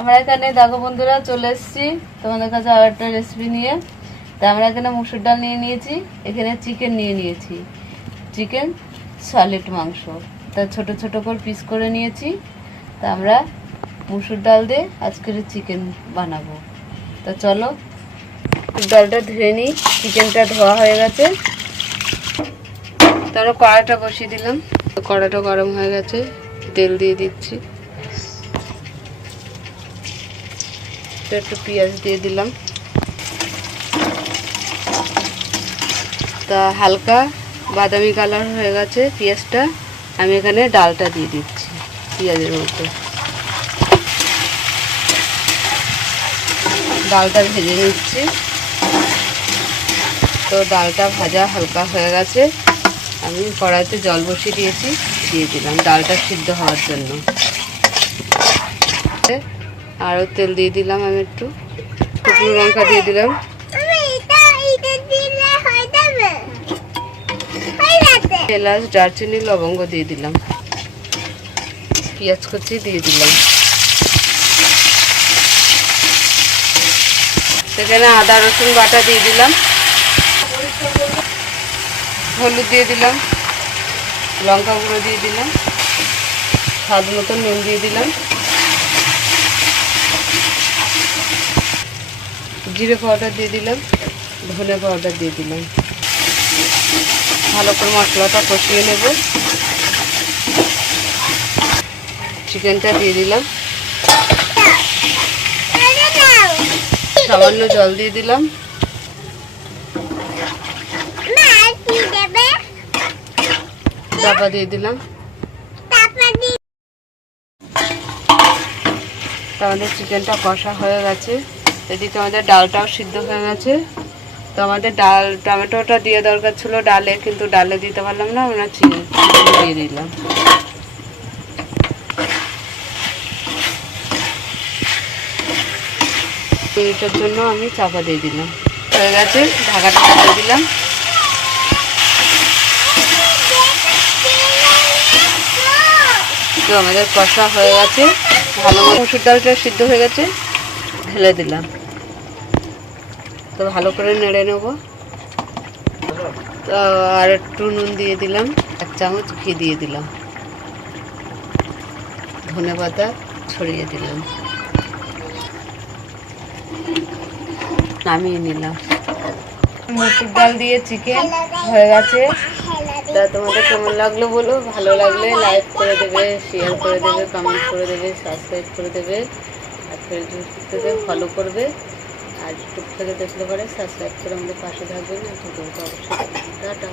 আমরা এখানে দেখো বন্ধুরা চলে এসেছি তোমাদের কাছে আর একটা রেসিপি নিয়ে। তা আমরা এখানে মুসুর ডাল নিয়ে নিয়েছি, এখানে চিকেন নিয়ে নিয়েছি, চিকেন সলিড মাংস। তা ছোট ছোট করে পিস করে নিয়েছি। তা আমরা মুসুর ডাল দিয়ে আজকের চিকেন বানাবো। তা চলো ডালটা ধুয়ে নিই। চিকেনটা ধোয়া হয়ে গেছে। তারপর কড়াইটা বসিয়ে দিলাম। কড়াইটা গরম হয়ে গেছে, তেল দিয়ে দিচ্ছি। একটু পেঁয়াজ দিয়ে দিলাম। তা হালকা বাদামি কালার হয়ে গেছে পেঁয়াজটা, আমি এখানে ডালটা দিয়ে দিচ্ছি পেঁয়াজের মধ্যে। ডালটা ভেজে নিচ্ছি। তো ডালটা ভাজা হালকা হয়ে গেছে, আমি কড়াইতে জল বসিয়ে দিয়েছি, দিয়ে দিলাম ডালটা সিদ্ধ হওয়ার জন্য। আরও তেল দিয়ে দিলাম, আমি একটু শুকনো লঙ্কা দিয়ে দিলাম, এলাচ দারচিনি লবঙ্গ দিয়ে দিলাম, পেঁয়াজ কুচি দিয়ে দিলাম। সেখানে আদা রসুন বাটা দিয়ে দিলাম, হলুদ দিয়ে দিলাম, লঙ্কা গুঁড়ো দিয়ে দিলাম, স্বাদ মতো নুন দিয়ে দিলাম, জিরে পাউডার দিয়ে দিলাম, ধনে পাউডার দিয়ে দিলাম। ভালো করে মশলাটা কষিয়ে নেব। চিকেনটা দিয়ে দিলাম, সামান্য জল দিয়ে দিলাম, চাপা দিয়ে দিলাম। আমাদের চিকেনটা কষা হয়ে গেছে, এদিকে আমাদের ডালটাও সিদ্ধ হয়ে গেছে। তো আমাদের ডাল টমেটোটা দিয়ে দরকার ছিল ডালে, কিন্তু ডালে দিতে পারলাম না, আমরা চিকেন দিয়ে দিলাম। এটার জন্য আমি চাপা দিয়ে দিলাম। হয়ে গেছে, ঢাকাটা দিয়ে দিলাম। তো আমাদের কষা হয়ে গেছে, ভালো মসুর ডালটা সিদ্ধ হয়ে গেছে, ঢেলে দিলাম। তো ভালো করে নেড়ে নেব। তো আর একটু নুন দিয়ে দিলাম, 1 চামচ ঘি দিয়ে দিলাম, ধনে পাতা ছড়িয়ে দিলাম, নামিয়ে নিলাম। মুসুর ডাল দিয়ে চিকেন হয়ে গেছে। তা তোমাদের কেমন লাগলো বলো, ভালো লাগলে লাইক করে দেবে, শেয়ার করে দেবে, কমেন্ট করে দেবে, সাবস্ক্রাইব করে দেবে, আর ফেসবুক থেকে ফলো করবে, আর ইউটিউব থেকে দেখলে পরে সাবস্ক্রাইব করে আমাদের পাশে থাকবেন। অবশ্যই টাটা।